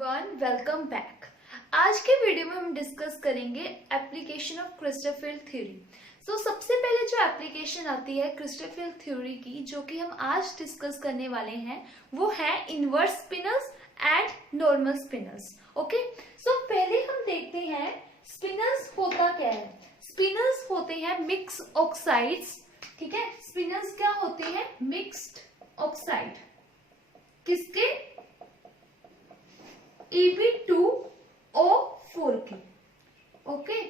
Everyone, welcome back. आज के video में हम डिस्कस करेंगे application of crystal field theory. सबसे पहले जो एप्लीकेशन आती है क्रिस्टल फील्ड थ्योरी की, जो कि हम आज डिस्कस करने वाले हैं, वो है inverse spinners and normal spinners. Okay, पहले हम देखते हैं स्पिनर्स होता क्या है। स्पिनर्स होते हैं मिक्स ऑक्साइड्स। ठीक है, स्पिनर्स क्या होते हैं? Mixed oxide. किसके? Ab2O4 के। ओके,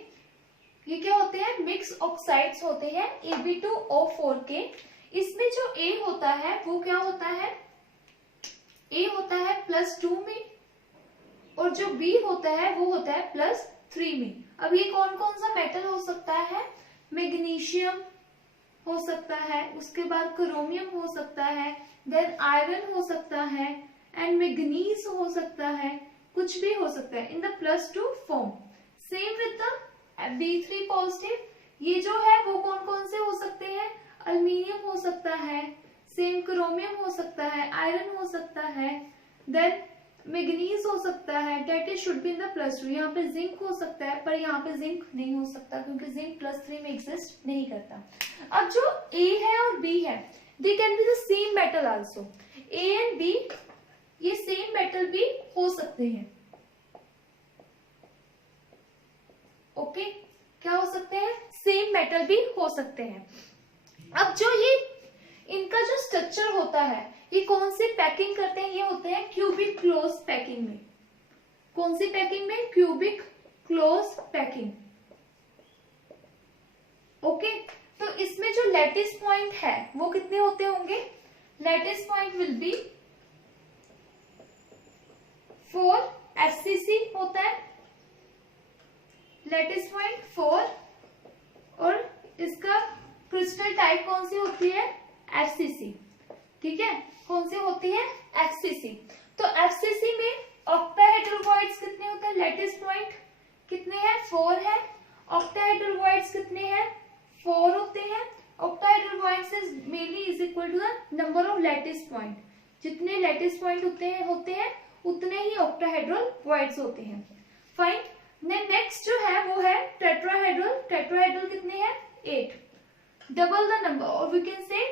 ये क्या होते हैं? मिक्स ऑक्साइड्स होते हैं Ab2O4 के। इसमें जो A होता है वो क्या होता है? A होता है +2 में, और जो B होता है वो होता है +3 में। अब ये कौन कौन सा मेटल हो सकता है? मैग्नीशियम हो सकता है, उसके बाद क्रोमियम हो सकता है, देन आयरन हो सकता है, एंड मैग्नीज हो सकता है, कुछ भी हो सकता है इन the +2 form. Same with the B3 positive. ये जो है वो कौन कौन से हो सकते हैं? अल्मीनियम हो सकता है, सेम क्रोमियम हो सकता है, आयरन हो सकता है, देन मैग्नीज हो सकता है, that is should be in the +2। यहाँ पे जिंक हो सकता है, पर यहाँ पे जिंक नहीं हो सकता क्योंकि जिंक +3 में एग्जिस्ट नहीं करता। अब जो A है और B है, they can be the same metal also. A and B ये सेम मेटल भी हो सकते हैं। ओके, क्या हो सकते हैं? सेम मेटल भी हो सकते हैं। अब जो ये इनका जो स्ट्रक्चर होता है, ये कौन सी पैकिंग करते हैं? ये होते हैं क्यूबिक क्लोज पैकिंग में। कौन सी पैकिंग में? Cubic close packing. ओके, तो इसमें जो लैटिस पॉइंट है वो कितने होते होंगे? Lattice point will be 4 FCC होता है, लैटिस पॉइंट 4, और इसका क्रिस्टल टाइप कौन सी होती है? FCC। ठीक है, कौन सी होती है? FCC। तो FCC में ऑक्टाहेड्रल वॉइड्स कितने होते हैं? लैटिस पॉइंट कितने हैं? 4 है। ऑक्टाहेड्रल वॉइड्स कितने हैं? 4 होते हैं। Octahedral voids is mainly is equal to the number of lattice point. जितने लैटिस पॉइंट होते हैं उतने ही ऑक्टाहेड्रल वॉइड्स होते हैं। फाइन। नेक्स्ट जो है वो है टेट्राहेड्रल। टेट्राहेड्रल कितने हैं? 8। डबल द नंबर, और we can say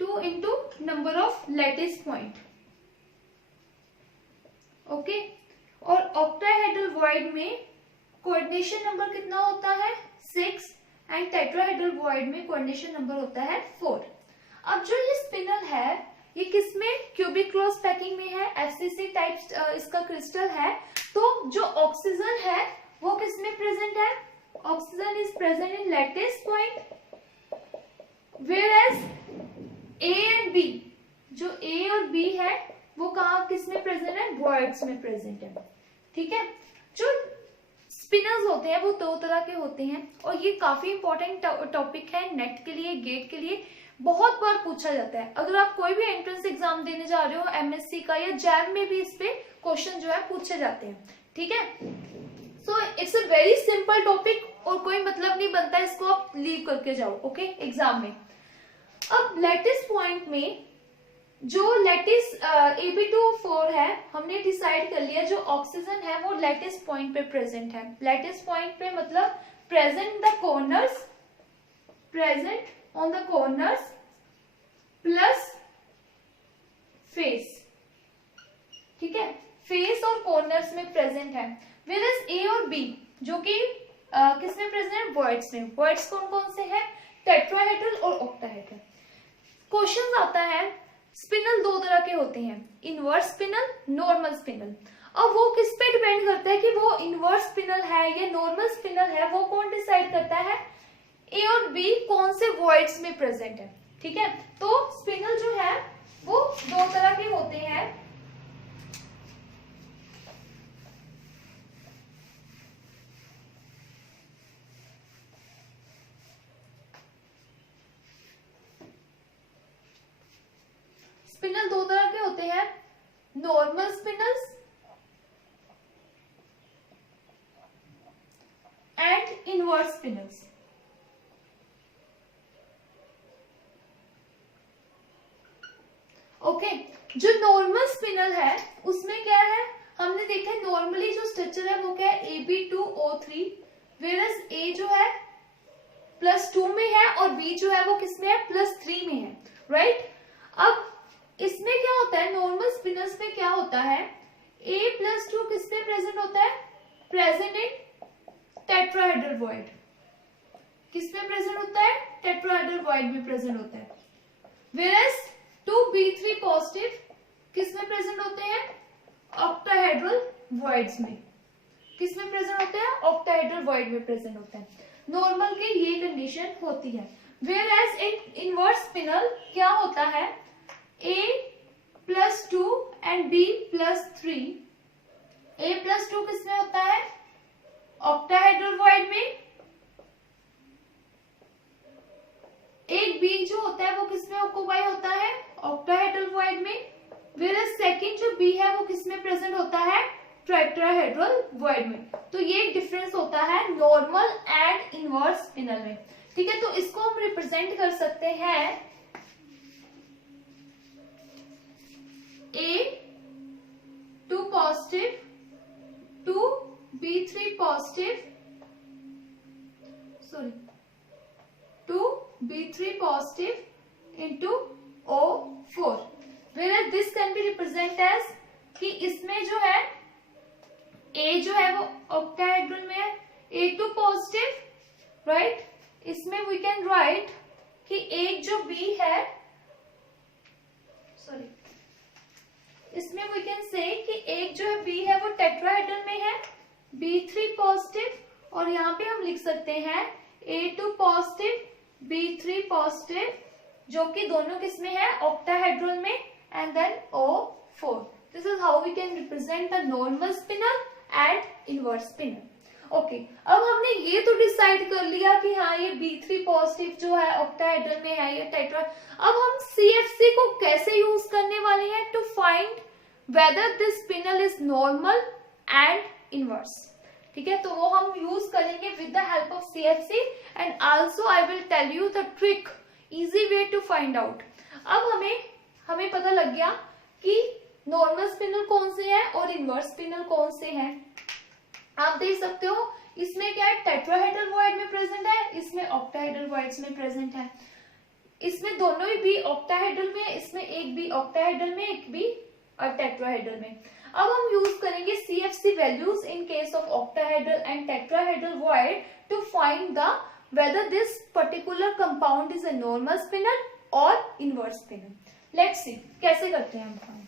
2 into number of lattice point. Okay, और ऑक्टाहेड्रल वॉइड में कोऑर्डिनेशन नंबर कितना होता है? 6, एंड टेट्राहेड्रल वॉइड में कोऑर्डिनेशन नंबर होता है 4। अब जो ये स्पिनल है, ये किसमें? क्यूबिक क्लोज पैकिंग में है, FCC टाइप इसका क्रिस्टल है। तो जो ऑक्सीजन है वो किसमें प्रेजेंट है? Oxygen is present in lattice point, where as A and B, जो A और B है वो कहाँ किसमें प्रेजेंट है? वॉइड्स में प्रेजेंट है। ठीक है, जो स्पिनर्स होते हैं वो 2 तरह के होते हैं, और ये काफी इंपॉर्टेंट टॉपिक है नेट के लिए, गेट के लिए। बहुत बार पूछा जाता है। अगर आप कोई भी एंट्रेंस एग्जाम देने जा रहे हो MSc का या जैम में भी इस पे क्वेश्चन जो है पूछे जाते हैं। ठीक है, so it's a very simple topic, और कोई मतलब नहीं बनता इसको आप लीव करके जाओ ओके एग्जाम में। अब लैटिस पॉइंट में जो लैटिस Ab2O4 है, हमने डिसाइड कर लिया जो ऑक्सीजन है वो लैटिस पॉइंट पे प्रेजेंट है। लैटिस पॉइंट पे मतलब present the corners, present on the corners plus face. ठीक है, फेस और कॉर्नर्स में प्रेजेंट है। वेयरएज A और B जो कि किसमें प्रेजेंट है? वॉइड्स में। वॉइड्स कौन कौन से हैं? टेट्राहेड्रल और ऑक्टाहेड्रल। क्वेश्चन आता है, स्पिनल 2 तरह के होते हैं, इनवर्स स्पिनल, नॉर्मल स्पिनल। अब वो किस पे डिपेंड करता है कि वो इनवर्स स्पिनल है या नॉर्मल स्पिनल है, वो कौन डिसाइड करता है? A और B कौन से वॉइड्स में प्रेजेंट है। ठीक है, तो स्पिनल जो है वो 2 तरह के होते हैं। स्पिनल 2 तरह के होते हैं, नॉर्मल स्पिनल्स एंड इनवर्स स्पिनल्स। ओके, जो नॉर्मल स्पिनल है उसमें क्या है? Ab2O3, whereas A जो है +2 में है और B जो है वो किस में है, +3 में है, राइट। अब इसमें क्या होता है, नॉर्मल स्पिनर्स में क्या होता है, A+2 किस में प्रेजेंट होता है, प्रेजेंट इन टेट्राहेड्रल वॉइड। किस में प्रेजेंट होता है, टेट्राहेड्रल वॉइड में प्रेजेंट होता है। whereas 2B3 पॉजिटिव किस में प्रेजेंट होते हैं, ऑक्टाहेड्रल वॉइड्स में। किस में प्रेजेंट होते हैं, ऑक्टाहेड्रल वॉइड में प्रेजेंट होता है। नॉर्मल की ये कंडीशन होती है। whereas इन इनवर्स स्पिनल क्या होता है, A+2 एंड B+3। A+2 किस में होता है, ऑक्टाहेड्रल वॉइड में। एक B जो होता है वो किस में ऑक्युपाई होता है, ऑक्टाहेड्रल वॉइड में। whereas सेकंड जो B है वो किस में प्रेजेंट होता है, टेट्राहेड्रल वॉइड में। तो ये डिफरेंस होता है नॉर्मल एंड इनवर्स स्पिनल में, ठीक है। तो इसको हम रिप्रेजेंट कर सकते हैं A2 positive, 2B3 positive, sorry 2B3 positive into O4। whereas this can be represent as कि इसमें जो है A जो है वो ऑक्टाहेड्रल में है, A2 पॉजिटिव, राइट। इसमें वी कैन राइट कि एक जो B है, सॉरी, इसमें वी कैन से कि एक जो है B है वो टेट्राहेड्रल में है, B3 पॉजिटिव, और यहाँ पे हम लिख सकते हैं A2 पॉजिटिव, B3 पॉजिटिव, जो कि दोनों किस में है, ऑक्टाहेड्रल में, and then O4। This is how we can represent the normal spinel and inverse spinel. Okay, अब हमने ये तो डिसाइड कर लिया कि हाँ ये B3 पॉजिटिव जो है ऑक्टाहेड्रल में है, ये टेट्रा। अब हम CFC को कैसे यूज करने वाले हैं, to find whether this spinel is normal and inverse, ठीक है। तो वो हम यूज करेंगे with the help of CFC, and also I will tell you the trick, easy way to find out. अब हमें पता लग गया कि नॉर्मल स्पिनल कौन से हैं और इनवर्स स्पिनल कौन से हैं। आप देख सकते हो इसमें क्या है, टेट्राहेड्रल वॉइड में प्रेजेंट है, इसमें ऑक्टाहेड्रल वॉइड्स में प्रेजेंट है। इसमें दोनों ही B ऑक्टाहेड्रल में, इसमें एक B ऑक्टाहेड्रल में, एक B टेट्राहेड्रल में। अब हम यूज करेंगे CFC values in case of octahedral and tetrahedral void to find the whether this particular compound is a normal spinel और इनवर्स स्पिनल। लेट्स सी कैसे करते हैं हम।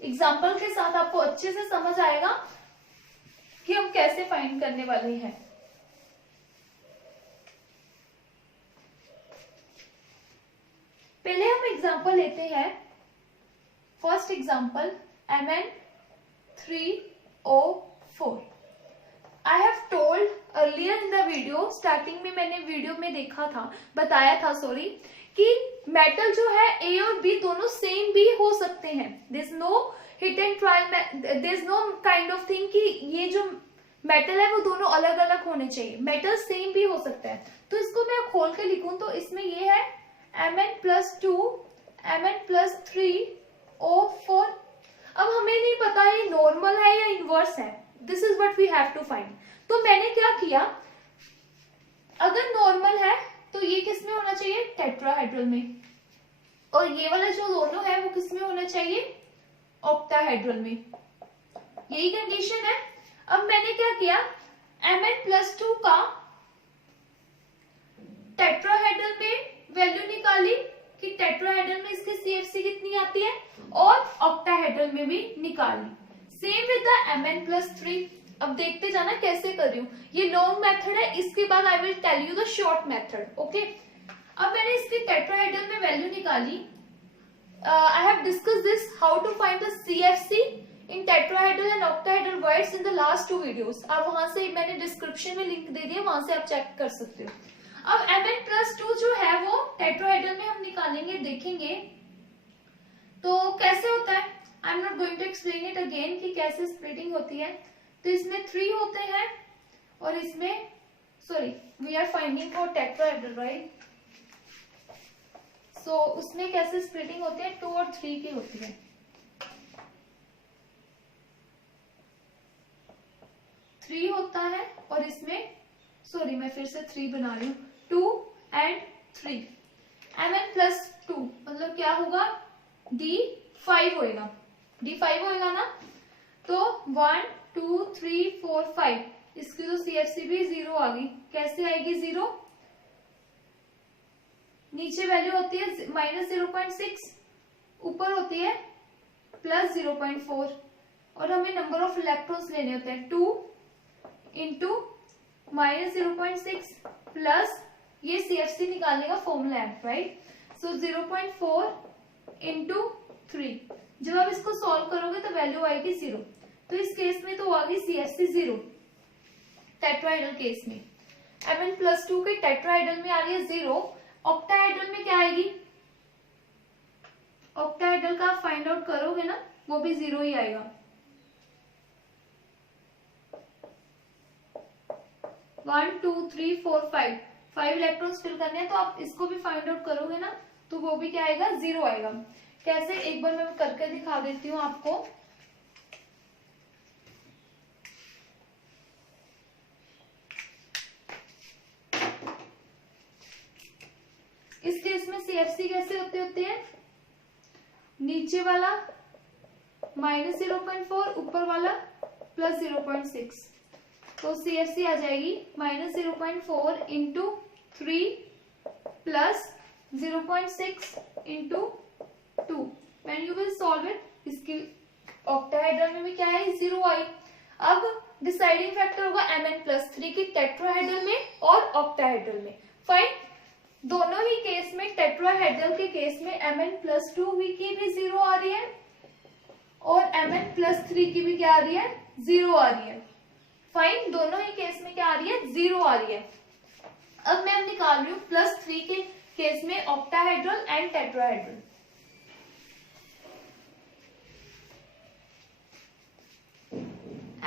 एग्जाम्पल के साथ आपको अच्छे से समझ आएगा कि हम कैसे फाइंड करने वाले हैं। पहले हम एग्जाम्पल लेते हैं, first example Mn3O4। I have told earlier in the video, starting में मैंने वीडियो में बताया था सॉरी, कि मेटल जो है A और B दोनों सेम भी हो सकते हैं। This no hit and trial, this no kind of thing कि ये जो मेटल है वो दोनों अलग अलग होने चाहिए, मेटल सेम भी हो सकता है। तो इसको मैं खोल के लिखूं तो इसमें ये है Mn+2 Mn+3O4। अब हमें नहीं पता ये नॉर्मल है या इनवर्स है, this is what we have to find. तो मैंने क्या किया, अगर नॉर्मल है तो ये किस में होना चाहिए, टेट्राहेड्रल में, और ये वाला जो दोनों है वो किस में होना चाहिए, ऑक्टाहेड्रल में। यही कंडीशन है। अब मैंने क्या किया, Mn+2 का टेट्राहेड्रल में वैल्यू निकाली कि टेट्राहेड्रल में इसकी CFC कितनी आती है, और ऑक्टाहेड्रल में भी निकाली। Same with the Mn+3। अब देखते जाना कैसे कर रही हूँ, ये लॉन्ग मेथड है, इसके बाद I will tell you the short method. Okay, अब मैंने इसकी टेट्राहेड्रल में वैल्यू निकाली। I have discuss this how to find the CFC in tetrahedral and octahedral voids in the last 2 videos. आप वहां से, मैंने डिस्क्रिप्शन में लिंक दे दिया, वहां से आप चेक कर सकते हो। अब Mn+2 जो है वो टेट्राहेड्रल में हम निकालेंगे, देखेंगे तो कैसे होता है। I am not going to explain it again कि कैसे स्प्लिटिंग होती है। तो इसमें 3 होते हैं और इसमें, sorry, we are finding for tetrahedral, right. So उसमें कैसे स्प्लिटिंग होती है, 2 और 3 की होती है। 3 होता है और इसमें सॉरी मैं फिर से 3 बना रही हूँ, 2 एंड 3। Mn+2 मतलब क्या होगा, D5 होएगा, D5 होएगा ना। तो 1 2 3 4 5 इसकी तो CFC भी 0 आ गई। कैसे आएगी 0? नीचे वैल्यू होती है -0.6, ऊपर होती है +0.4 और हमें नंबर ऑफ इलेक्ट्रॉन्स लेने होते हैं 2 इंटू -0.6 प्लस ये CFC निकालने का फॉर्मूला है, राइट। सो 0.4 इंटू 3। जब आप इसको सॉल्व करोगे तो वैल्यू आएगी 0। तो इस केस में तो आ गई CFC 0 टेट्राहेड्रल केस में। Mn+2 के टेट्राहेड्रल में आ रही है 0। ऑक्टाहेड्रल में क्या आएगी? ऑक्टाहेड्रल का आप फाइंड आउट करोगे ना, वो भी 0 ही आएगा। 1 2 3 4 5 इलेक्ट्रॉन्स फिल करने हैं, तो आप इसको भी फाइंड आउट करोगे ना, तो वो भी क्या आएगा, 0 आएगा। कैसे, एक बार मैं करके दिखा देती हूँ आपको। इस केस में CFC कैसे होते हैं, नीचे वाला -0.4 ऊपर वाला +0.6। तो CFC आ जाएगी -0.4 into 3 plus 0.6 into 2। When you will solve it, इसकी ऑक्टाहेड्रल में भी क्या है, 0 आई। अब डिसाइडिंग फैक्टर होगा Mn+3 की टेट्राहेड्रल में और ऑक्टाहेड्रल में। फाइन, दोनों ही केस में, टेट्राहेड्रल के केस में Mn+2 की भी 0 आ रही है और Mn+3 की भी क्या आ रही है, 0 आ रही है। फाइन, दोनों ही केस में क्या आ रही है, 0 आ रही है। अब मैं निकाल रही हूँ +3 के केस में octahedral and tetrahedral.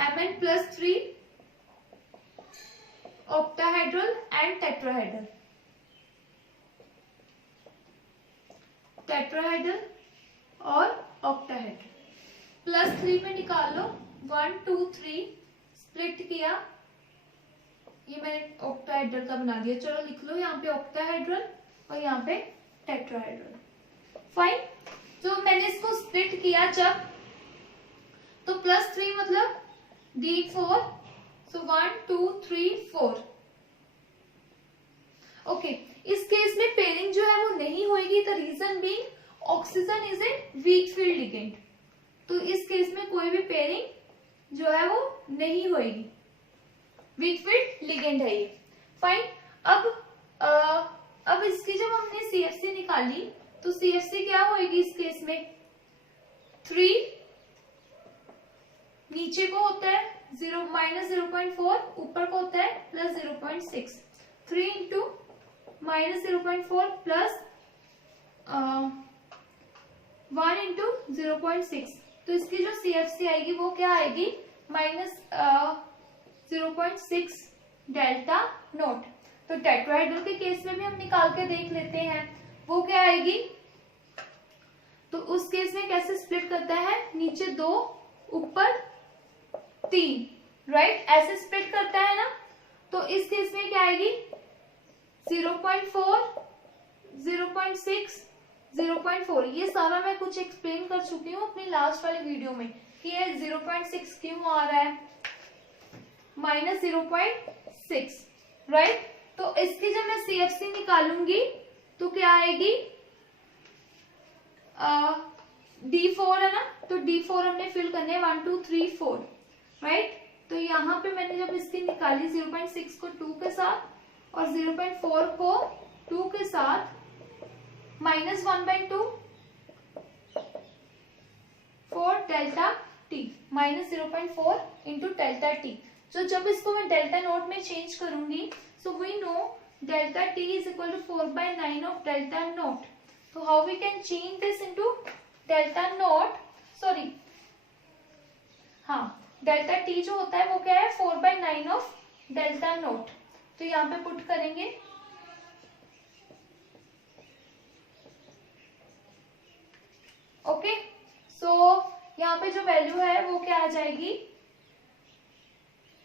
Mn+3 octahedral and tetrahedral, tetrahedral और ऑक्टाहेड्रल। +3 में निकाल लो, 1 2 3 स्प्लिट किया, ये मैंने ऑक्टाहेड्रल का बना दिया। चलो लिख लो यहाँ पे ऑक्टाहेड्रल और यहाँ पे टेट्राहेड्रल। फाइन, तो मैंने इसको स्प्लिट किया जब, तो +3 मतलब D4, सो 1 2 3 4। ओके, इस केस में पेयरिंग जो है वो नहीं होगी। The reason being oxygen is a weak field ligand. तो इस केस में कोई भी पेयरिंग जो है वो नहीं होगी, वीक फील्ड लिगेंड है ये। फाइन, अब इसकी जब हमने CFC निकाली तो CFC क्या होगी इस केस में, 3 नीचे को होता है -0.4, ऊपर को होता है +0.6। 3 इंटू -0.4 प्लस 1 इंटू 0.6। तो इसकी जो CFC आएगी वो क्या आएगी, -0.6 डेल्टा नोट। तो टेट्राहेड्रल के केस में भी हम निकाल के देख लेते हैं, वो क्या आएगी। तो उस केस में कैसे स्प्लिट करता है, नीचे 2 ऊपर 3, राइट, ऐसे स्प्लिट करता है ना। तो इस केस में क्या आएगी, 0.4 0.6 0.4। ये सारा मैं कुछ एक्सप्लेन कर चुकी हूँ अपनी लास्ट वाली वीडियो में कि ये 0.6 क्यों आ रहा है, -0.6, राइट। तो इसकी जब मैं CFC निकालूंगी तो क्या आएगी, D4 है ना, तो D4 हमने फिल करने हैं 1 2 3 4, राइट। तो यहाँ पे मैंने जब इसकी निकाली 0.6 को 2 के साथ और 0.4 को 2 के साथ, -1/2 4 delta T, -0.4 into delta T। तो जब इसको मैं डेल्टा नोट में चेंज करूंगी, so we know delta T is equal to 4/9 of delta naught. तो how we can change this into delta naught, sorry हाँ, डेल्टा T जो होता है वो क्या है, 4/9 ऑफ डेल्टा नोट। तो यहाँ पे पुट करेंगे, ओके। सो यहाँ पे जो वैल्यू है वो क्या आ जाएगी,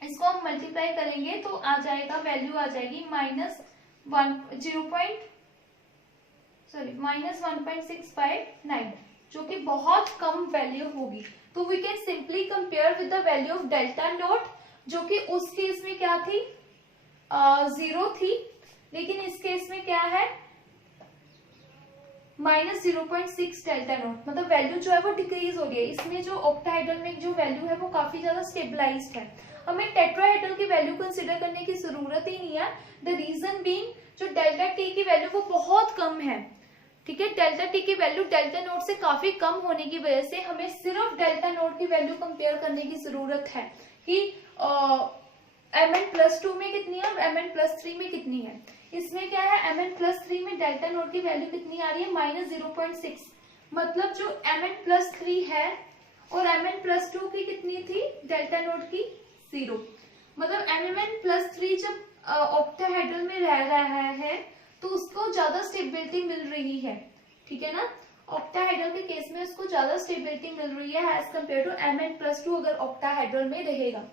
इसको हम मल्टीप्लाई करेंगे तो आ जाएगा, वैल्यू आ जाएगी -1.659, जो कि बहुत कम वैल्यू होगी। तो we can simply compare with the value of delta nought, जो कि उस केस में क्या थी, 0 थी, लेकिन इस केस में क्या है, -0.6 डेल्टा नोट, मतलब वैल्यू जो है वो डिक्रीज हो रही है। इसमें जो ऑक्टाहेड्रल में जो वैल्यू है वो काफी ज्यादा स्टेबलाइज्ड है। हमें टेट्राहेड्रल की वैल्यू कंसीडर करने की जरूरत ही नहीं है। द रीजन बीइंग, जो डेल्टा टी की वैल्यू वो बहुत कम है, ठीक है। डेल्टा टी की वैल्यू डेल्टा नोट से काफी कम होने की वजह से हमें सिर्फ डेल्टा नोट की वैल्यू कंपेयर करने की जरूरत है कि Mn+2 में कितनी है और Mn+3 में कितनी है। इसमें क्या है, Mn+3 में डेल्टा नोट की वैल्यू कितनी आ रही है, -0.6, मतलब जो Mn+3 है और Mn+2 की कितनी थी डेल्टा नोट की, 0। मतलब Mn+3 जब ऑक्टाहेड्रल में रह रहा है तो उसको ज्यादा स्टेबिलिटी मिल रही है, ठीक है ना। ऑक्टाहेड्रल के केस में उसको ज्यादा स्टेबिलिटी मिल रही है एज कम्पेयर टू Mn+2 अगर ऑक्टाहेड्रल में रहेगा।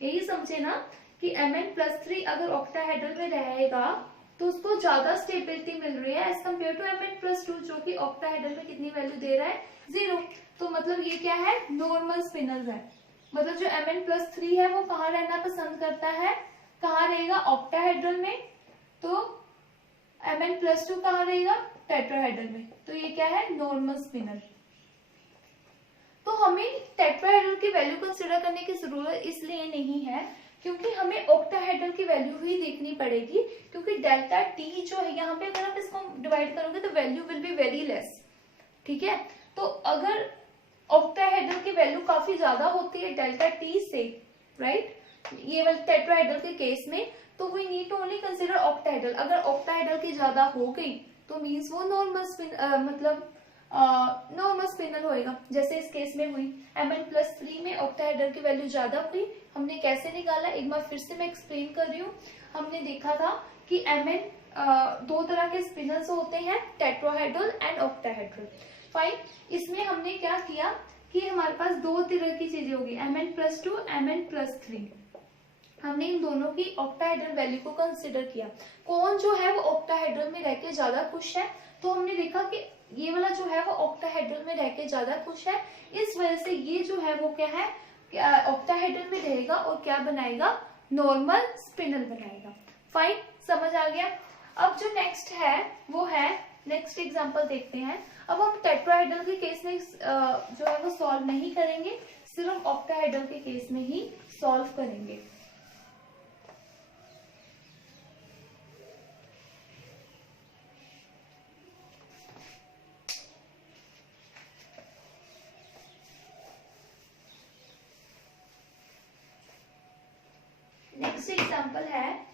यही समझे ना कि Mn+3 अगर ऑक्टाहेड्रल में रहेगा तो उसको ज्यादा स्टेबिलिटी मिल रही है एज कम्पेयर टू Mn+2, जो कि ऑक्टाहेड्रल में कितनी वैल्यू दे रहा है, 0। तो मतलब ये क्या है, नॉर्मल स्पिनल है। मतलब जो Mn+3 है वो कहाँ रहना पसंद करता है, कहाँ रहेगा, ऑक्टाहेड्रल में। तो Mn+2 कहाँ रहेगा, टेट्राहेड्रल में। तो ये क्या है, नॉर्मल स्पिनल। तो हमें टेट्राहेड्रल की वैल्यू कंसीडर करने की जरूरत इसलिए नहीं है क्योंकि हमें ऑक्टाहेड्रल की वैल्यू ही देखनी पड़ेगी, क्योंकि डेल्टा टी जो है यहाँ पे अगर आप इसको डिवाइड करोगे तो value will be very less, ठीक है। तो अगर ऑक्टाहेड्रल की वैल्यू काफी ज्यादा होती है डेल्टा टी से, राइट, ये वाले टेट्राहेड्रल के केस में, तो we need to only consider octahedral. अगर ऑक्टाहेड्रल की ज्यादा हो गई तो मीन्स वो नॉर्मल मतलब नॉर्मल स्पिनल होएगा, जैसे इस केस में हुई। Mn+3 में ऑक्टाहेड्रल की वैल्यू ज्यादा हुई, हमने कैसे निकाला, एक बार फिर से मैं एक्सप्लेन कर रही हूँ। हमने देखा था कि Mn दो तरह के स्पिनल्स होते हैं, टेट्राहेड्रल एंड ऑक्टाहेड्रल। फाइन, इसमें हमने क्या किया कि हमारे पास दो तरह की चीजें होगी, Mn+2, Mn+3। हमने इन दोनों की ऑक्टाहेड्रल वैल्यू को कंसिडर किया, कौन जो है वो ऑक्टाहेड्रल में रह के ज्यादा खुश है। तो हमने देखा कि ये वाला जो है वो ऑक्टाहेड्रल में रह के ज्यादा खुश है, इस वजह से ये जो है वो क्या है, ऑक्टाहेड्रल में रहेगा और क्या बनाएगा, नॉर्मल स्पिनल बनाएगा। फाइन, समझ आ गया। अब जो नेक्स्ट है वो है, नेक्स्ट एग्जांपल देखते हैं। अब हम टेट्राहेड्रल के केस में जो है वो सॉल्व नहीं करेंगे, सिर्फ ऑक्टाहेड्रल के केस में ही सॉल्व करेंगे। नेक्स्ट एग्जांपल है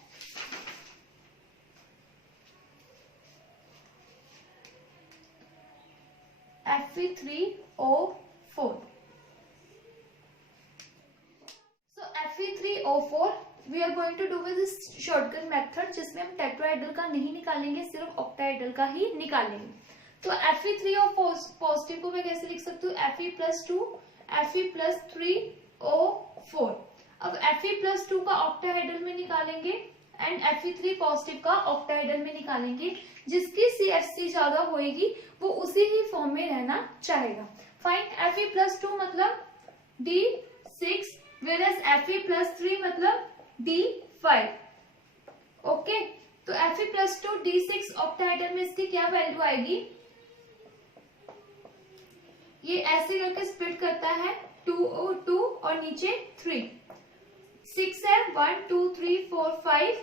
Fe3O4। So Fe3O4 we are going to do with this shortcut method, जिसमें हम टेट्राहेड्रल का नहीं निकालेंगे, सिर्फ ऑक्टाहेड्रल का ही निकालेंगे। तो Fe3O पॉजिटिव को मैं कैसे लिख सकती हूँ, Fe+2 Fe+3O4। अब Fe+2 का ऑक्टाहेड्रल में निकालेंगे एंड Fe3 पॉजिटिव का ऑक्टाहेड्रल में निकालेंगे। जिसकी CFC ज्यादा होएगी वो उसी ही फॉर्म में रहना चाहेगा। फाइन, Fe+2 मतलब D6 whereas Fe+3 मतलब D5। ओके, तो Fe+2 D6 ऑक्टाहेड्रल में इसकी क्या वैल्यू आएगी, ये ऐसे करके स्प्लिट करता है 2 और नीचे 3, 6 है, 1 2 3 4 5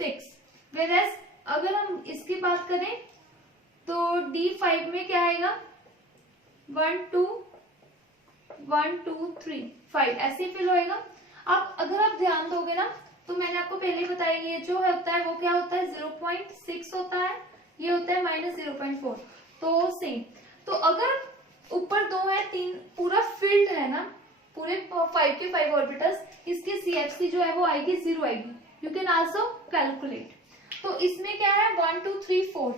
6। वेरएस अगर हम इसकी बात करें तो D5 में क्या आएगा, 1 2 3 5 ऐसे ही फिल होएगा। अब अगर आप ध्यान दोगे ना तो मैंने आपको पहले बताया ये जो होता है वो क्या होता है, 0.6 होता है, ये होता है -0.4। तो सेम, तो अगर ऊपर 2 है 3 पूरा फिल्ड है ना, पूरे 5 के 5 ऑर्बिटल्स, इसकी CFC जो है वो आएगी 0 आएगी। You can also calculate. तो इसमें क्या है, 1 2 3 4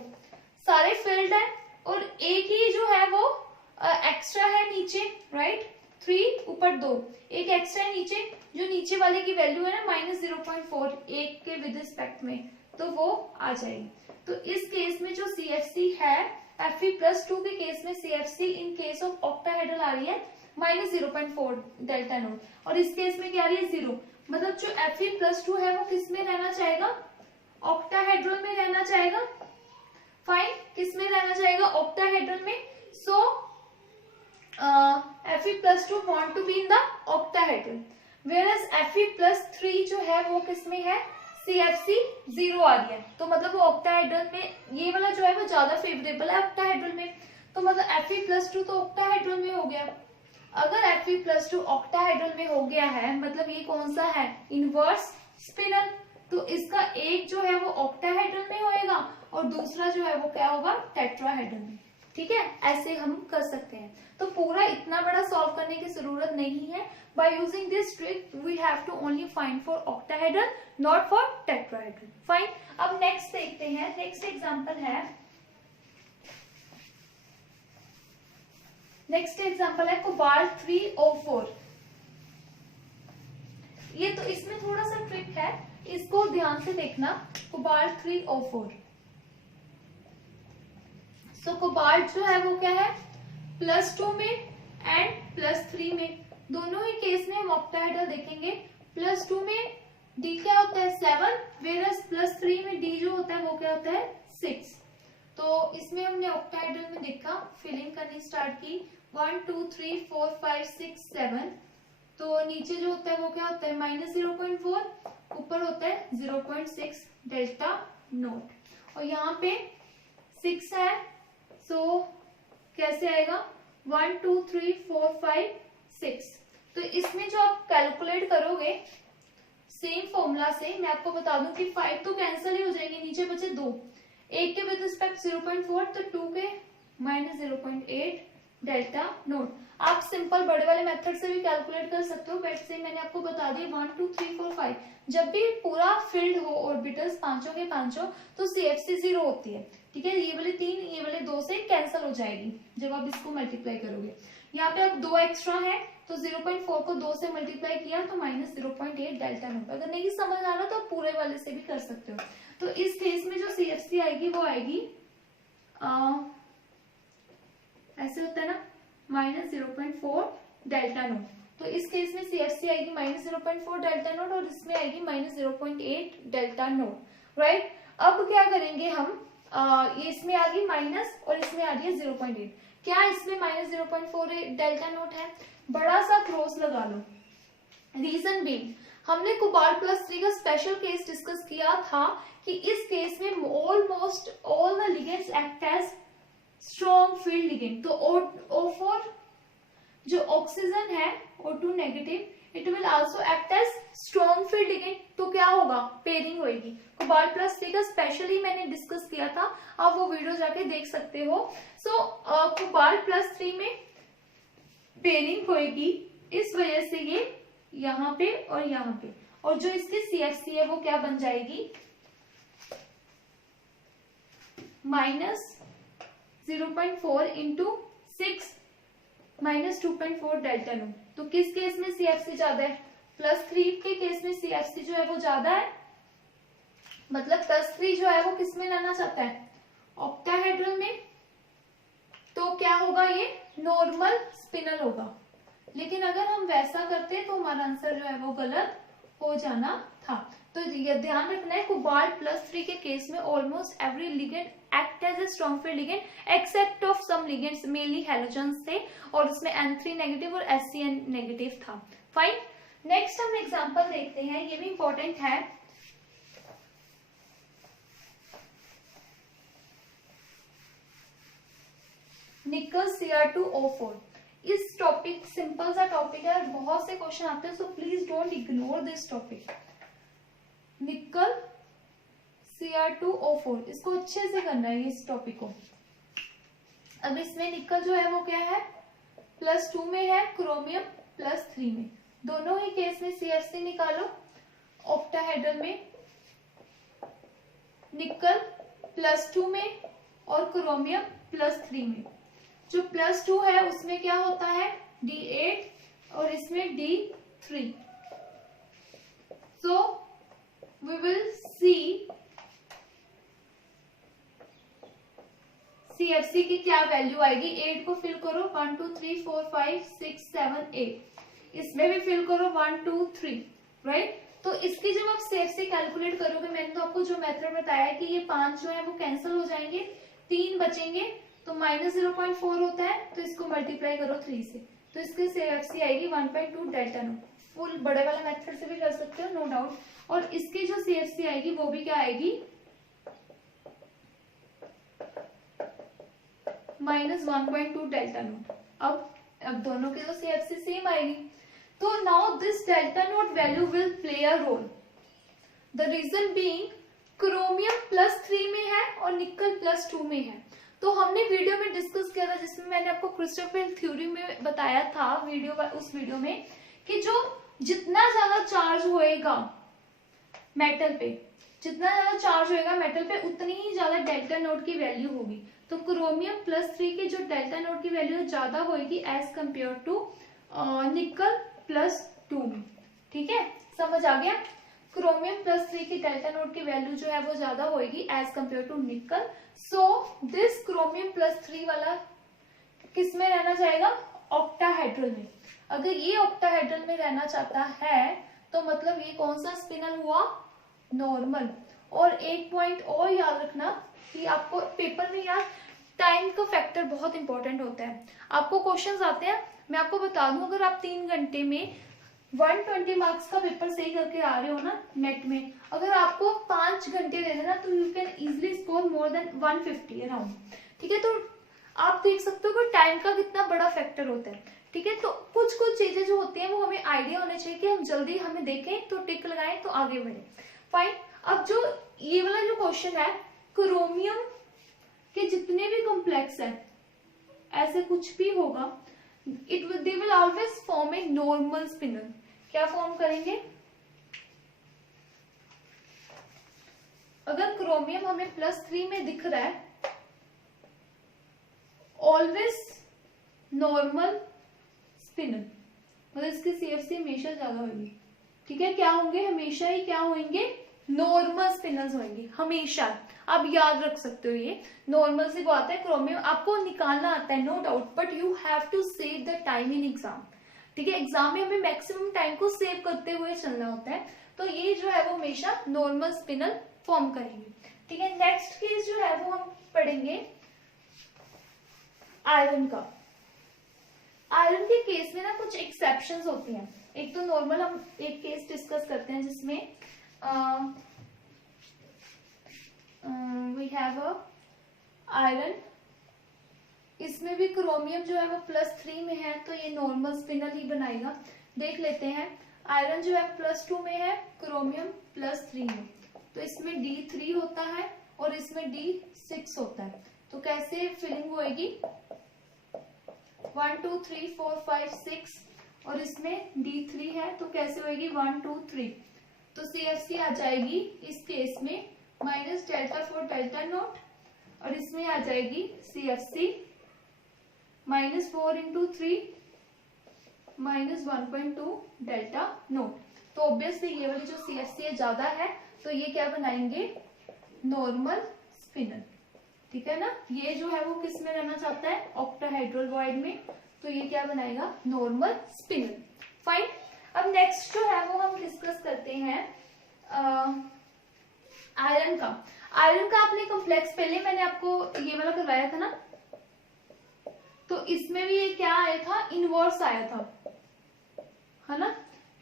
सारे फिल्ड है और एक ही जो है वो एक्स्ट्रा है नीचे, राइट। 3 ऊपर 2, एक एक्स्ट्रा नीचे, जो नीचे वाले की वैल्यू है ना -0.4 एक के विद रिस्पेक्ट में, तो वो आ जाएगी। तो इस केस में जो CFC है Fe+2 के केस में CFC in case of octahedral आ रही है -0.4 डेल्टा नोट, और इस केस में क्या आ रही है 0। मतलब जो Fe+2 है वो किस में रहना चाहेगा, ऑक्टाहेड्रल में रहना चाहेगा। फाइन, किस में रहना चाहेगा, ऑक्टाहेड्रल में। सो Fe+2 want to be in the octahedral, whereas Fe+3 जो है वो किस में है, CFC 0 आ रही है, तो मतलब वो ऑक्टाहेड्रल में, ये वाला जो है वो ज्यादा फेवरेबल है ऑक्टाहेड्रल में, तो मतलब Fe+2 तो ऑक्टाहेड्रल में हो गया। अगर Fe+2 ऑक्टाहेड्रल में हो गया है, मतलब ये कौन सा है, इनवर्स स्पिनल, तो इसका एक जो है वो ऑक्टाहेड्रल में होएगा और दूसरा जो है वो क्या होगा, टेट्राहेड्रल में। ठीक है, ऐसे हम कर सकते हैं। तो पूरा इतना बड़ा सॉल्व करने की जरूरत नहीं है। By using this trick we have to only find for octahedral, not for tetrahedral. Fine, अब नेक्स्ट देखते हैं। नेक्स्ट एग्जांपल है कोबाल्ट 3O4। ये तो इसमें थोड़ा सा ट्रिक है, इसको ध्यान से देखना। कोबाल्ट 3O4, सो कोबाल्ट जो है वो क्या है, +2 में एंड +3 में, दोनों ही केस में हम ऑक्टाहेड्रल देखेंगे। +2 में D क्या होता है 7, वेरस +3 में D जो होता है वो क्या होता है 6। तो इसमें हमने ऑक्टाहेड्रल में देखा, फिलिंग करनी स्टार्ट की, 1 2 3 4 5 6 7। तो नीचे जो होता है वो क्या होता है -0.4, ऊपर होता है 0.6 डेल्टा नोट, और यहाँ पे 6 है। सो कैसे आएगा, 1 2 3 4 5 6। तो इसमें जो आप कैलकुलेट करोगे सेम फॉर्मूला से, मैं आपको बता दूं कि 5 तो कैंसिल ही हो जाएंगे, नीचे बचे 2, एक के विद रिस्पेक्ट 0.4, तो 2 के -0.8 डेल्टा नोट। आप सिंपल बड़े वाले मेथड से भी कैलकुलेट कर सकते हो, बट से मैंने आपको बता दिया 1 2 3 4 5, जब भी पूरा फिल्ड हो ऑर्बिटल्स पांचों के पांचों, तो CFC 0 होती है। ठीक है, ये वाले 3 ये वाले 2 से कैंसिल हो जाएगी जब आप इसको मल्टीप्लाई करोगे। यहाँ पे अब 2 एक्स्ट्रा है, तो 0.4 को 2 से मल्टीप्लाई किया तो -0.8 डेल्टा नोट। अगर नहीं समझ आ रहा तो आप पूरे वाले से भी कर सकते हो। तो इस केस में जो CFC आएगी वो आएगी ऐसे होता है ना, -0.4 डेल्टा नोट। तो इस केस में CFC आएगी -0.4 डेल्टा नोट और इसमें आएगी -0.8 डेल्टा नोट। राइट, अब क्या करेंगे हम, ये इसमें आ गई माइनस और इसमें आ रही है 0.8। क्या इसमें -0.4 डेल्टा नोट है, बड़ा सा क्रॉस लगा लो। रीजन बीइंग, हमने कोबाल्ट +3 का स्पेशल केस डिस्कस किया था कि इस केस में almost all the ligands act as strong field ligand. तो O4 जो ऑक्सीजन है O2 negative, it will also act as strong field ligand, तो क्या होगा, पेयरिंग होगी। कोबाल्ट +3 का स्पेशली मैंने डिस्कस किया था, आप वो वीडियो जाके देख सकते हो। सो कोबाल्ट +3 में पेयरिंग होगी, इस वजह से ये यहाँ पे और यहाँ पे, और जो इसकी CFC है वो क्या बन जाएगी, -0.4 इंटू 6 -2.4 डेल्टा नोट। तो किस केस में CFC ज्यादा है, +3 के केस में CFC जो है वो ज्यादा है, मतलब +3 जो है वो किस में रहना चाहता है, ऑक्टाहेड्रल में। तो क्या होगा, ये नॉर्मल स्पिनल होगा। लेकिन अगर हम वैसा करते तो हमारा आंसर जो है वो गलत हो जाना था। तो ये ध्यान रखना है, कोबाल्ट +3 के केस में almost every ligand act as a strong field ligand except of some ligands, mainly halogens थे, और उसमें N3 नेगेटिव और HCN नेगेटिव था। फाइन, नेक्स्ट हम एग्जांपल देखते हैं, ये भी इंपॉर्टेंट है। निकल Cr2O4। इस टॉपिक सिंपल सा टॉपिक है, बहुत से क्वेश्चन आते हैं, so please don't ignore this topic. निकल Cr2O4, इसको अच्छे से करना है इस टॉपिक को। अब इसमें निकल जो है वो क्या है, +2 में है, क्रोमियम +3 में, दोनों ही केस में CFC निकालो। ऑक्टाहेड्रल में निकल +2 में और क्रोमियम +3 में, जो +2 है उसमें क्या होता है D8 और इसमें D3. So we will see CFC की क्या वैल्यू आएगी. 8 को फिल करो, 1 2 3 4 5 6 7 8. इसमें भी फिल करो 1 2 3, राइट. तो इसकी जब आप CFC कैलकुलेट करोगे, मैंने तो आपको जो मेथड बताया है कि ये 5 जो है वो कैंसिल हो जाएंगे, 3 बचेंगे, तो -0.4 होता है, तो इसको मल्टीप्लाई करो 3 से, तो इसकी CFC आएगी 1.2 डेल्टा नोट. फुल बड़े वाला मेथड से भी कर सकते हो, नो डाउट. और इसकी जो CFC आएगी वो भी क्या आएगी, -1.2 डेल्टा नोट. अब दोनों की तो CFC सेम आएगी. तो now this delta nought value will play a role. The reason being chromium +3 में है और निकल +2 में है. तो हमने वीडियो में डिस्कस किया था, जिसमें मैंने आपको क्रिस्टोफर थ्योरी में बताया था उस वीडियो में, कि जो जितना ज्यादा चार्ज होएगा मेटल पे, उतनी ही ज्यादा डेल्टा नोट की वैल्यू होगी. तो क्रोमियम +3 की जो डेल्टा नोट की वैल्यू ज्यादा होगी एज कंपेयर टू निकल +2 में. ठीक है, समझ आ गया. क्रोमियम +3 की डेल्टा नोट की वैल्यू जो है वो ज्यादा होगी एज कंपेयर टू निकल. सो दिस क्रोमियम +3 वाला किस में रहना चाहेगा, ऑक्टाहेड्रल में. अगर ये ऑक्टाहेड्रल में रहना चाहता है तो मतलब ये कौन सा स्पिनल हुआ, नॉर्मल. और एक पॉइंट और याद रखना कि आपको पेपर में यार टाइम का फैक्टर बहुत इंपॉर्टेंट होता है. आपको क्वेश्चंस आते हैं, मैं आपको बता दूं, अगर आप 3 घंटे में 120 मार्क्स का पेपर सही करके आ रहे हो ना नेट में, अगर आपको 5 घंटे दे देना तो you can easily score more than 150 around. ठीक है, तो आप देख सकते हो कि टाइम का कितना बड़ा फैक्टर होता है. ठीक है, तो कुछ चीजें जो होती हैं वो हमें आइडिया होने चाहिए कि हम जल्दी हमें देखें तो टिक लगाएं तो आगे बढ़े. फाइन. अब जो ये वाला जो क्वेश्चन है, क्रोमियम के जितने भी कॉम्प्लेक्स है, ऐसे कुछ भी होगा, they will always form a normal spinel. क्या फॉर्म करेंगे, अगर क्रोमियम हमें +3 में दिख रहा है, ऑलवेज नॉर्मल स्पिनल, मतलब इसकी CFC हमेशा ज्यादा होगी. ठीक है, क्या होंगे, हमेशा ही क्या होंगे, नॉर्मल स्पिनल्स होंगे हमेशा. आप याद रख सकते हो, ये नॉर्मल से बात है. क्रोमियम आपको निकालना आता है, no doubt, but you have to save the time in exam. ठीक है, एग्जाम में हमें मैक्सिमम टाइम को सेव करते हुए चलना होता है. तो ये जो है वो हमेशा नॉर्मल स्पिनल फॉर्म करेंगे. ठीक है, नेक्स्ट केस जो है वो हम पढ़ेंगे आयरन का. आयरन के केस में ना कुछ एक्सेप्शंस होती हैं. एक तो नॉर्मल हम एक केस डिस्कस करते हैं जिसमें वी हैव अ आयरन. इसमें भी क्रोमियम जो है वो +3 में है, तो ये नॉर्मल स्पिनल ही बनाएगा. देख लेते हैं, आयरन जो है +2 में है, क्रोमियम +3 में, तो इसमें D3 होता है और इसमें D6 होता है. तो कैसे फिलिंग होएगी, 1 2 3 4 5 6 और इसमें D3 है, तो कैसे होएगी 1 2 3. तो CFC आ जाएगी इस केस में -डेल्टा4 डेल्टा नोट, और इसमें आ जाएगी CFC -4 × 3 -1.2 डेल्टा नोट. तो ऑब्वियसली ये वाली जो CFC है ज्यादा है, तो ये क्या बनाएंगे, नॉर्मल स्पिनल. ठीक है ना, ये जो है वो किस में रहना चाहता है, ऑक्टाहेड्रल वॉइड में, तो ये क्या बनाएगा, नॉर्मल स्पिनल. फाइन. अब नेक्स्ट जो है वो हम डिस्कस करते हैं आयरन का. आयरन का आपने कॉम्प्लेक्स पहले मैंने आपको ये वाला करवाया था ना, तो इसमें भी ये क्या आया था, इनवर्स आया था, है ना,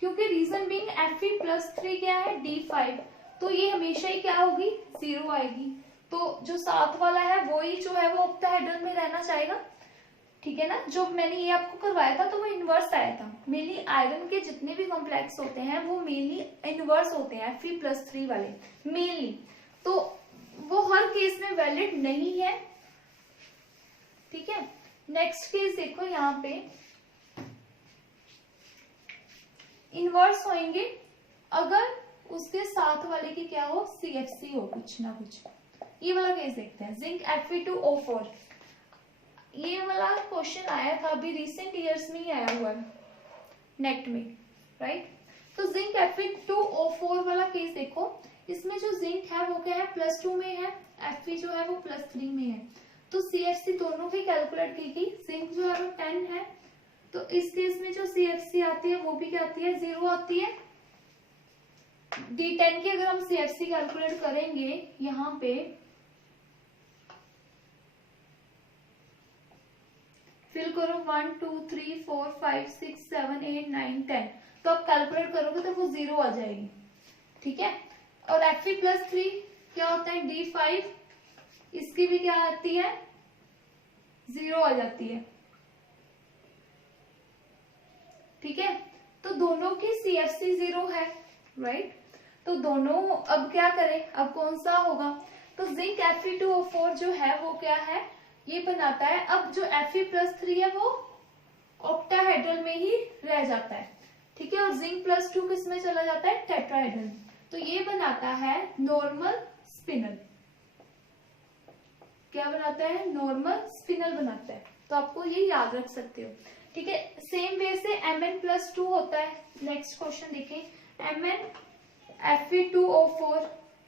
क्योंकि रीजन बीइंग Fe+3 क्या है, D5, तो ये हमेशा ही क्या होगी, 0 आएगी. तो जो साथ वाला है वो ही जो है वो ऑक्टाहेड्रल में रहना चाहेगा. ठीक है ना, जो मैंने ये आपको करवाया था तो वो इनवर्स आया था. मेनली आयरन के जितने भी कॉम्प्लेक्स होते हैं वो मेनली इनवर्स होते हैं, Fe+3 वाले मेनली. तो वो हर केस में वैलिड नहीं है. ठीक है, नेक्स्ट केस देखो, यहाँ पे इनवर्स होंगे अगर उसके साथ वाले की क्या हो, CFC हो कुछ ना कुछ. ये वाला केस देखते हैं, जिंक Fe2O4. ये वाला क्वेश्चन आया था अभी रिसेंट ईयर्स में ही आया हुआ है. नेट में, राइट। तो जिंक Fe2O4 वाला केस देखो, इसमें जो जिंक है वो क्या है, +2 में है, Fe जो है वो +3 में है। तो CFC दोनों की कैलकुलेट की गई, जिंक जो है वो 10 है, तो इस केस में जो CFC आती है वो भी क्या आती है, 0 आती है। D10 की अगर हम CFC कैलकुलेट करेंगे यहाँ पे, फिल करो 1 2 3 4 5 6 7 8 9 10, तो आप कैलकुलेट करोगे तो वो 0 आ जाएगी, ठीक है। और Fe+3 क्या होता है, D5, इसकी भी क्या आती है, 0 आ जाती है, ठीक है। तो दोनों की CFC 0 है, राइट। तो दोनों अब क्या करें, अब कौन सा होगा, तो जिंक Fe2O4 जो है वो क्या है, ये बनाता है। अब जो Fe+3 है वो ऑक्टाहेड्रल में ही रह जाता है, ठीक है, और जिंक +2 किस में चला जाता है, टेट्राहेड्रल में। तो ये बनाता है नॉर्मल स्पिनल, क्या बनाता है, नॉर्मल स्पिनल बनाता है। तो आपको ये याद रख सकते हो, ठीक है। सेम वे से Mn+2 होता है। नेक्स्ट क्वेश्चन देखें, Mn Fe2O4,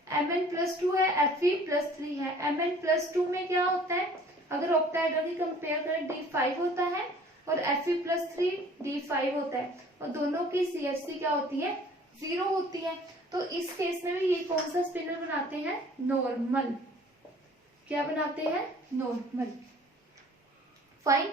Mn+2 है, Fe+3 है। Mn+2 में क्या होता है, अगर ऑक्टाहेड्रल की कंपेयर करें, D5 होता है, और Fe+3 D5 होता है, और दोनों की CFC क्या होती है, 0 होती है। तो इस केस में भी ये कौन सा स्पिनल बनाते हैं, नॉर्मल, क्या बनाते हैं, नॉर्मल, फाइन।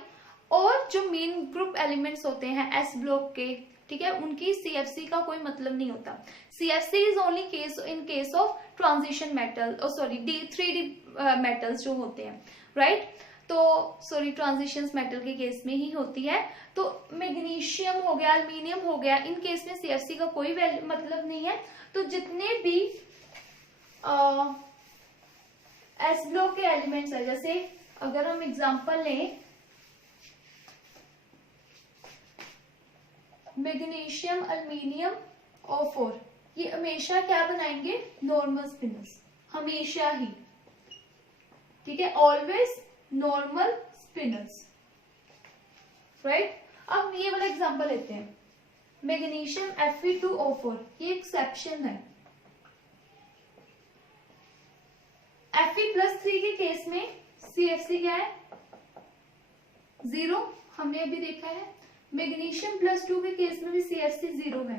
और जो मेन ग्रुप एलिमेंट्स होते हैं S ब्लॉक के, ठीक है, उनकी CFC का कोई मतलब नहीं होता। CFC is only case in case of transition metal, sorry 3D metals जो होते हैं, राइट। तो सॉरी ट्रांजिशन मेटल के केस में ही होती है। तो मैग्नीशियम हो गया, एल्युमिनियम हो गया, इन केस में CFC का कोई मतलब नहीं है। तो जितने भी S ब्लॉक के एलिमेंट्स है, जैसे अगर हम एग्जांपल लें मैग्नीशियम, एल्युमिनियम, O4, ये हमेशा क्या बनाएंगे, नॉर्मल स्पिनर्स, हमेशा ही, ठीक है, ऑलवेज नॉर्मल स्पिनर्स, राइट। अब ये वाला एग्जांपल लेते हैं, मैग्नीशियम Fe2O4, ये एक्सेप्शन है। Fe+3 के केस में CFC क्या है, 0, हमने अभी देखा है। मैग्नीशियम +2 के केस में भी CFC 0 है।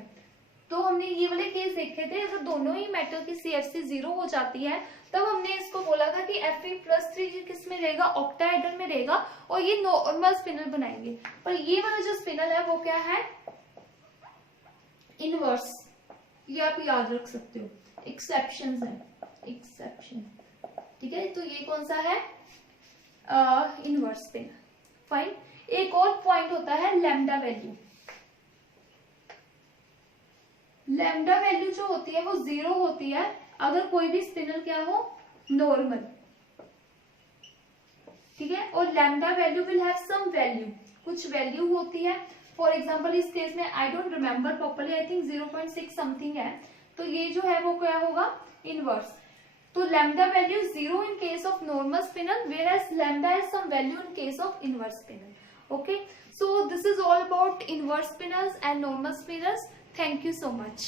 तो हमने ये वाले केस देखे थे, अगर दोनों ही मेटल की CFC 0 हो जाती है, तब हमने इसको बोला था कि Fe+3 किस में रहेगा, ऑक्टाहेड्रल में रहेगा, और ये नॉर्मल स्पिनल बनाएंगे। पर ये वाला जो स्पिनल है वो क्या है, इनवर्स, ये आप याद रख सकते हो, एक्सेप्शंस है, एक्सेप्शन, ठीक है। तो ये कौन सा है, इनवर्स स्पिनल, फाइन। एक और पॉइंट होता है लैम्डा वैल्यू। लैम्डा वैल्यू जो होती है वो 0 होती है अगर कोई भी स्पिनल क्या हो, नॉर्मल, ठीक है। और lambda value will have some value, कुछ वैल्यू होती है। फॉर एग्जांपल इस केस में I don't remember properly, I think 0.6 something है। तो ये जो है वो क्या होगा, इनवर्स। तो lambda value is 0 in case of normal spinel, whereas lambda has some value in case of inverse spinel. Okay, so this is all about inverse spinels and normal spinels. Thank you so much.